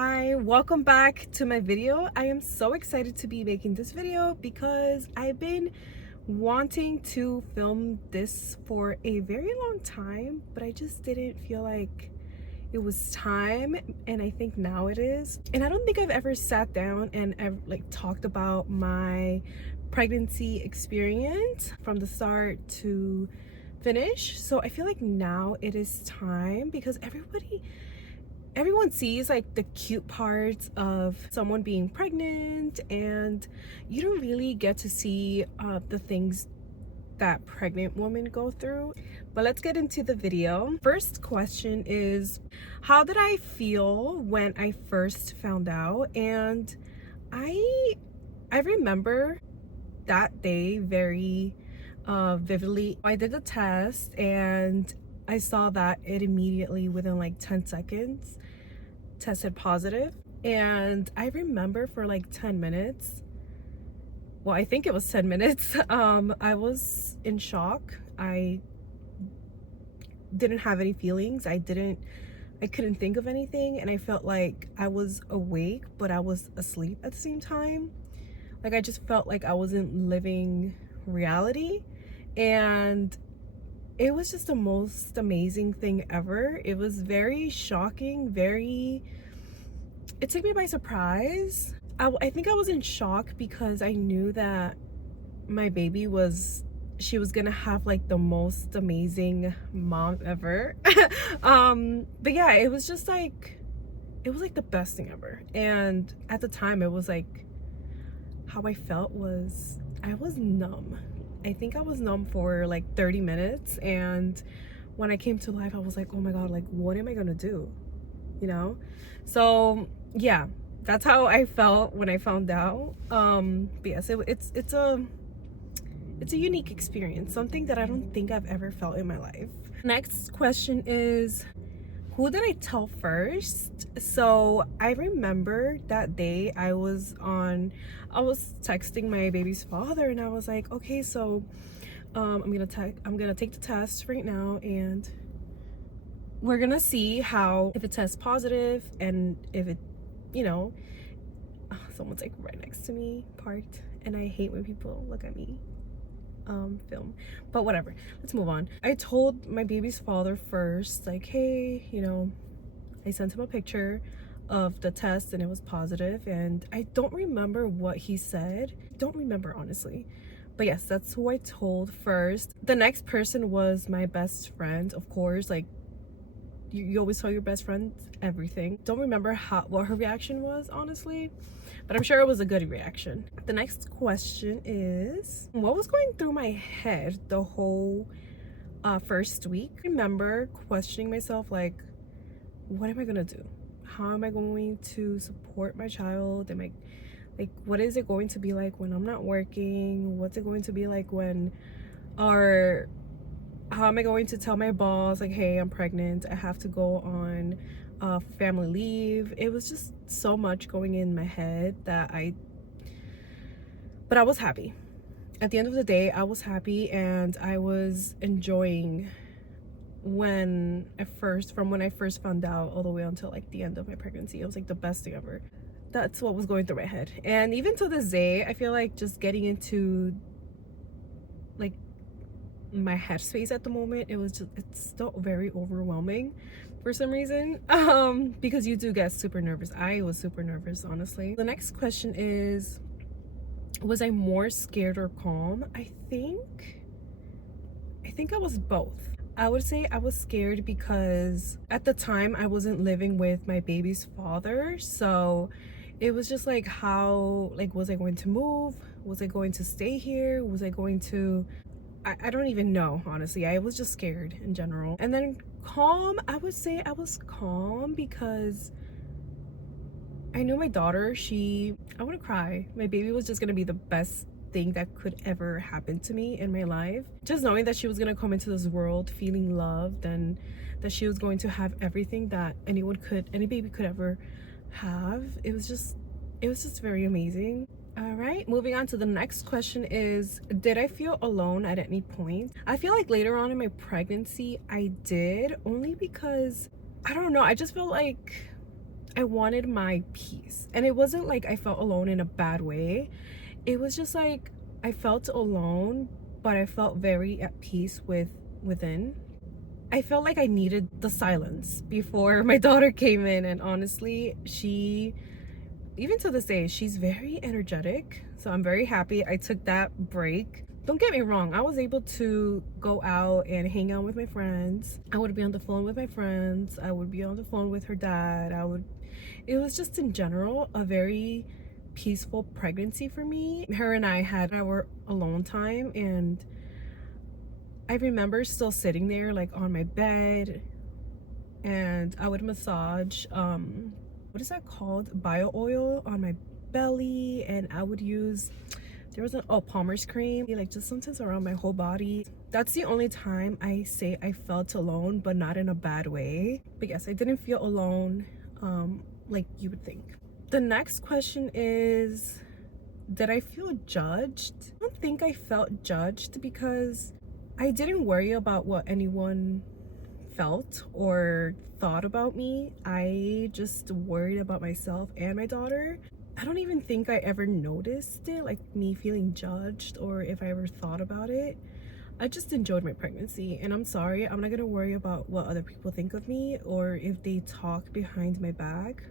Hi, welcome back to my video. I am so excited to be making this video because I've been wanting to film this for a very long time, but I just didn't feel like it was time, and I think now it is. And I don't think I've ever sat down and I've talked about my pregnancy experience from the start to finish. So I feel like now it is time because everyone sees like the cute parts of someone being pregnant, and you don't really get to see the things that pregnant women go through. But let's get into the video. First question is, how did I feel when I first found out? And I remember that day very vividly. I did the test and I saw that it immediately, within like 10 seconds, tested positive. And I remember for like 10 minutes, well, I think it was 10 minutes, I was in shock. I didn't have any feelings. I couldn't think of anything, and I felt like I was awake, but I was asleep at the same time. Like, I just felt like I wasn't living reality, and it was just the most amazing thing ever. It was very shocking, it took me by surprise. I think I was in shock because I knew that my baby she was gonna have like the most amazing mom ever. But yeah, it was just like, it was like the best thing ever. And at the time, it was like, how I felt was, I was numb. I think I was numb for like 30 minutes, and when I came to life, I was like, oh my god, like, what am I gonna do, you know? So yeah, that's how I felt when I found out. But yes, it's a unique experience, something that I don't think I've ever felt in my life. Next question is, who did I tell first? So I remember that day I was texting my baby's father, and I was like, okay, so I'm gonna take the test right now, and we're gonna see if it tests positive, and if it, you know, someone's like right next to me parked, and I hate when people look at me film, but whatever, let's move on. I told my baby's father first, like, hey, you know, I sent him a picture of the test and it was positive, and I don't remember what he said. Don't remember, honestly. But yes, that's who I told first. The next person was my best friend, of course. Like, you always tell your best friend everything. Don't remember what her reaction was, honestly, but I'm sure it was a good reaction. The next question is, what was going through my head the whole first week? I remember questioning myself, like, what am I gonna do? How am I going to support my child? What is it going to be like when I'm not working? What's it going to be like when how am I going to tell my boss, like, hey, I'm pregnant, I have to go on family leave? It was just so much going in my head but I was happy. At the end of the day, I was happy, and I was enjoying from when I first found out all the way until like the end of my pregnancy. It was like the best thing ever. That's what was going through my head. And even to this day, I feel like just getting into like my headspace at the moment, it's still very overwhelming for some reason, because you do get super nervous. I was super nervous, honestly. The next question is, was I more scared or calm? I think I was both. I would say I was scared because at the time I wasn't living with my baby's father, so it was just like, was I going to move? Was I going to stay here? Was I going to, I don't even know, honestly. I was just scared in general. And then calm, I would say I was calm because I knew my daughter, I wouldn't cry. My baby was just gonna be the best thing that could ever happen to me in my life. Just knowing that she was gonna come into this world feeling loved, and that she was going to have everything that any baby could ever have. It was just very amazing. All right, moving on to the next question is, did I feel alone at any point? I feel like later on in my pregnancy I did, only because I don't know, I just felt like I wanted my peace. And it wasn't like I felt alone in a bad way. It was just like I felt alone, but I felt very at peace within. I felt like I needed the silence before my daughter came in, and honestly, she, even to this day, she's very energetic. So I'm very happy I took that break. Don't get me wrong, I was able to go out and hang out with my friends. I would be on the phone with my friends. I would be on the phone with her dad. It was just in general a very peaceful pregnancy for me. Her and I had our alone time, and I remember still sitting there like on my bed, and I would massage what is that called, bio oil on my belly, and I would use, there was an Palmer's cream, like just sometimes around my whole body. That's the only time I say I felt alone, but not in a bad way. But yes, I didn't feel alone like you would think. The next question is, did I feel judged? I don't think I felt judged because I didn't worry about what anyone felt or thought about me. I just worried about myself and my daughter. I don't even think I ever noticed it, like me feeling judged, or if I ever thought about it. I just enjoyed my pregnancy, and I'm sorry, I'm not gonna worry about what other people think of me or if they talk behind my back.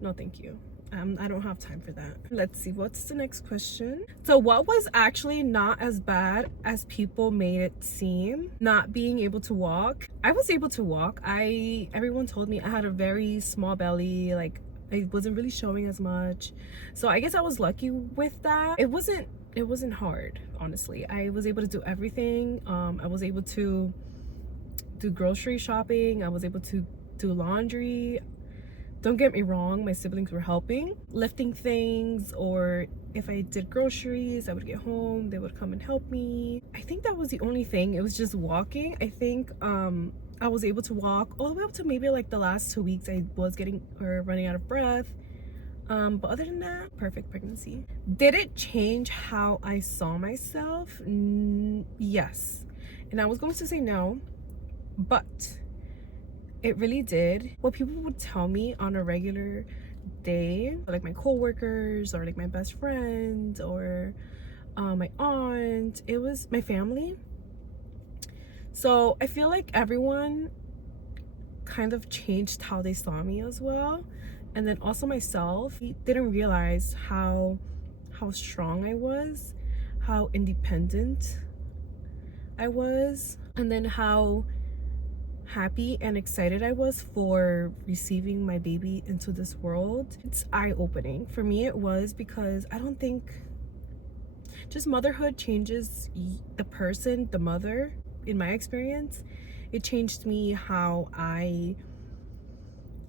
No, thank you. I don't have time for that. Let's see, what's the next question? So what was actually not as bad as people made it seem? Not being able to walk. I was able to walk. Everyone told me I had a very small belly, like I wasn't really showing as much. So I guess I was lucky with that. It wasn't hard, honestly. I was able to do everything. I was able to do grocery shopping. I was able to do laundry. Don't get me wrong, my siblings were helping, lifting things, or if I did groceries, I would get home, they would come and help me. I think that was the only thing. It was just walking. I think I was able to walk all the way up to maybe like the last 2 weeks. I was getting or running out of breath. But other than that, perfect pregnancy. Did it change how I saw myself? Yes. And I was going to say no, but it really did. What people would tell me on a regular day, like my coworkers or like my best friend or my aunt, it was my family. So I feel like everyone kind of changed how they saw me as well. And then also myself, didn't realize how strong I was, how independent I was, and then how happy and excited I was for receiving my baby into this world. It's eye-opening. For me it was, because I don't think just motherhood changes the person, the mother. In my experience, it changed me how I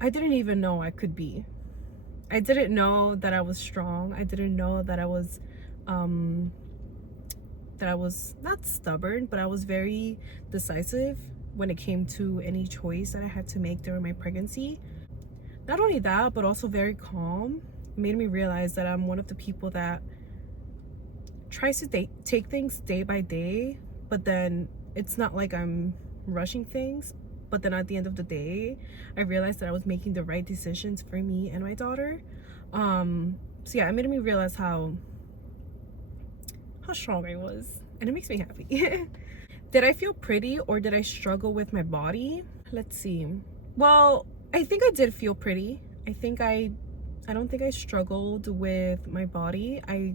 didn't even know I could be. I didn't know that I was strong. I didn't know that I was not stubborn, but I was very decisive when it came to any choice that I had to make during my pregnancy. Not only that, but also very calm. It made me realize that I'm one of the people that tries to take things day by day, but then it's not like I'm rushing things. But then at the end of the day, I realized that I was making the right decisions for me and my daughter. So yeah, it made me realize how strong I was, and it makes me happy. Did I feel pretty or did I struggle with my body? Let's see. Well, I think I did feel pretty. I don't think I struggled with my body. I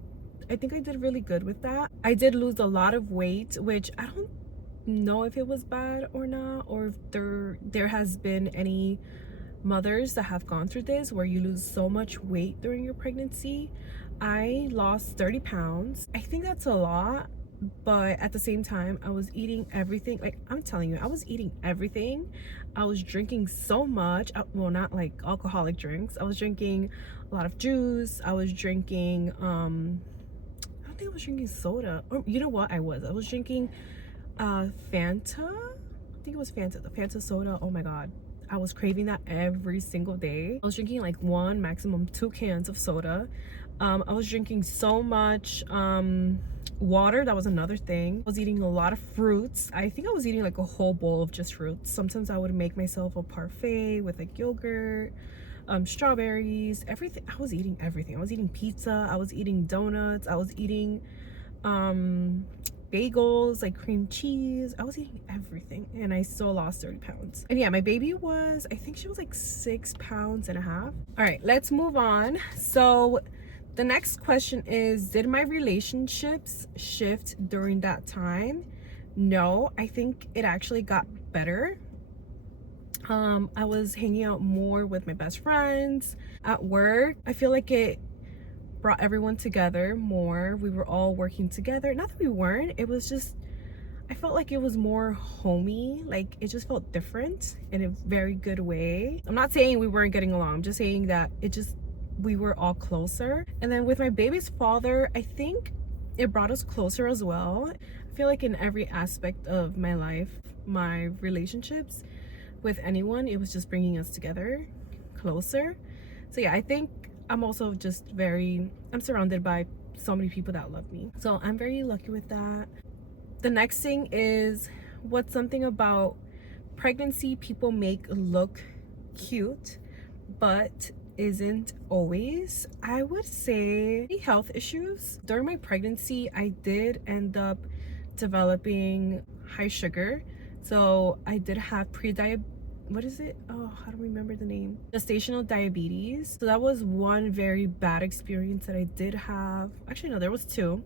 think I did really good with that. I did lose a lot of weight, which I don't know if it was bad or not, or if there has been any mothers that have gone through this where you lose so much weight during your pregnancy. I lost 30 pounds. I think that's a lot, but at the same time, I was eating everything. Like, I'm telling you, I was eating everything. I was drinking so much. Well, not like alcoholic drinks. I was drinking a lot of juice. I was drinking I don't think I was drinking soda. Or you know what? I was drinking Fanta. I think it was Fanta, the Fanta soda. Oh my god, I was craving that every single day. I was drinking like 1, maximum 2 cans of soda. I was drinking so much water. That was another thing. I was eating a lot of fruits. I think I was eating like a whole bowl of just fruits. Sometimes I would make myself a parfait with like yogurt. strawberries, everything. I was eating everything. I was eating pizza, I was eating donuts, I was eating bagels, like cream cheese. I was eating everything, and I still lost 30 pounds. And yeah, my baby was, I think she was like 6.5 pounds. All right, let's move on. So the next question is, did my relationships shift during that time? No, I think it actually got better. I was hanging out more with my best friends. At work, I feel like it brought everyone together more. We were all working together. Not that we weren't, it was just, I felt like it was more homey. Like, it just felt different in a very good way. I'm not saying we weren't getting along, I'm just saying that we were all closer. And then with my baby's father, I think it brought us closer as well. I feel like in every aspect of my life, my relationships with anyone, it was just bringing us together closer. So yeah, I think I'm also just I'm surrounded by so many people that love me, so I'm very lucky with that. The next thing is, what's something about pregnancy people make look cute but isn't always? I would say health issues. During my pregnancy, I did end up developing high sugar, so I did have what is it? Oh, I don't remember the name. Gestational diabetes. So that was one very bad experience that I did have. Actually, no, there was two.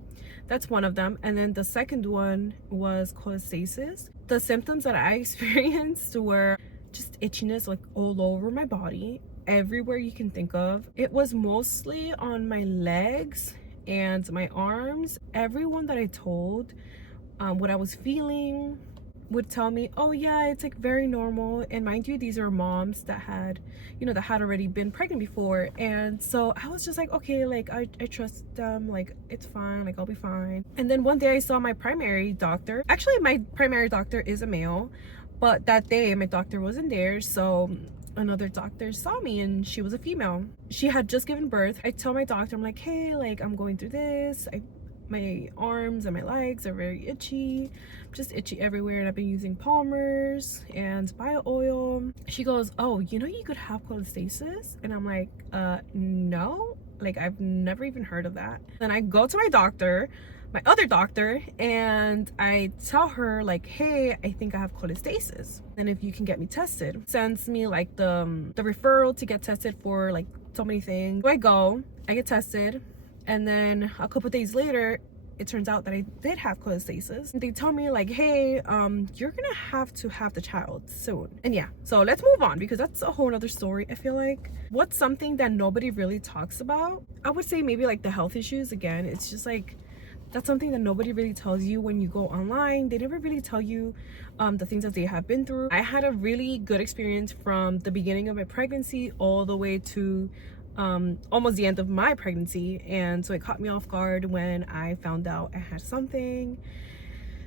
That's one of them. And then the second one was cholestasis. The symptoms that I experienced were just itchiness, like all over my body, everywhere you can think of. It was mostly on my legs and my arms. Everyone that I told what I was feeling would tell me, oh yeah, it's like very normal. And mind you, these are moms that had, that had already been pregnant before. And so I was just like, okay, like I trust them, like it's fine, like I'll be fine. And then one day I saw my primary doctor. Actually, my primary doctor is a male, but that day my doctor wasn't there, so another doctor saw me, and she was a female. She had just given birth. I told my doctor, I'm like, hey, like I'm going through this. My arms and my legs are very itchy, just itchy everywhere, and I've been using Palmer's and bio oil. She goes, oh, you could have cholestasis. And I'm like, no, like I've never even heard of that. Then I go to my other doctor, and I tell her like, hey, I think I have cholestasis, and if you can get me tested. Sends me like the referral to get tested for like so many things. So I go, I get tested, and then a couple days later, it turns out that I did have cholestasis. They tell me like, hey, you're gonna have to have the child soon. And yeah, so let's move on, because that's a whole nother story. I feel like what's something that nobody really talks about, I would say maybe like the health issues. Again, it's just like, that's something that nobody really tells you when you go online. They never really tell you the things that they have been through. I had a really good experience from the beginning of my pregnancy all the way to almost the end of my pregnancy. And so it caught me off guard when I found out I had something,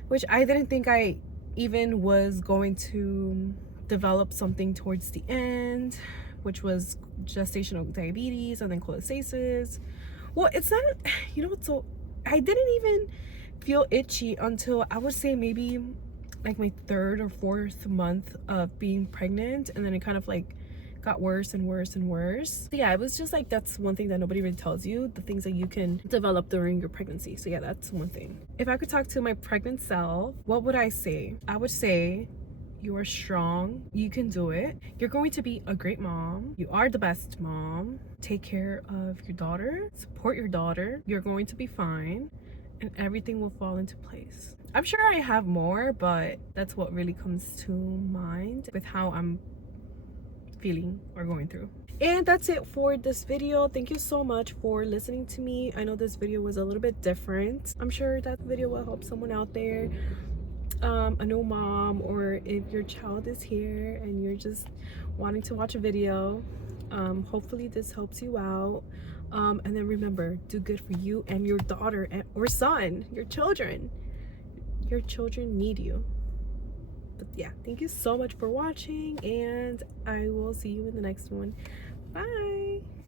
which I didn't think I even was going to develop something towards the end, which was gestational diabetes and then cholestasis. Well, it's not, so I didn't even feel itchy until I would say maybe like my 3rd or 4th month of being pregnant, and then it kind of like got worse and worse and worse. So yeah, it was just like, that's one thing that nobody really tells you, the things that you can develop during your pregnancy. So yeah, that's one thing. If I could talk to my pregnant self, what would I say? I would say, you are strong, you can do it, you're going to be a great mom, you are the best mom, take care of your daughter, support your daughter, you're going to be fine, and everything will fall into place. I'm sure I have more, but that's what really comes to mind with how I'm feeling or going through. And that's it for this video. Thank you so much for listening to me. I know this video was a little bit different. I'm sure that video will help someone out there, a new mom, or if your child is here and you're just wanting to watch a video. Hopefully this helps you out. And then remember, do good for you and your daughter or son, your children. Your children need you. But yeah, thank you so much for watching, and I will see you in the next one. Bye.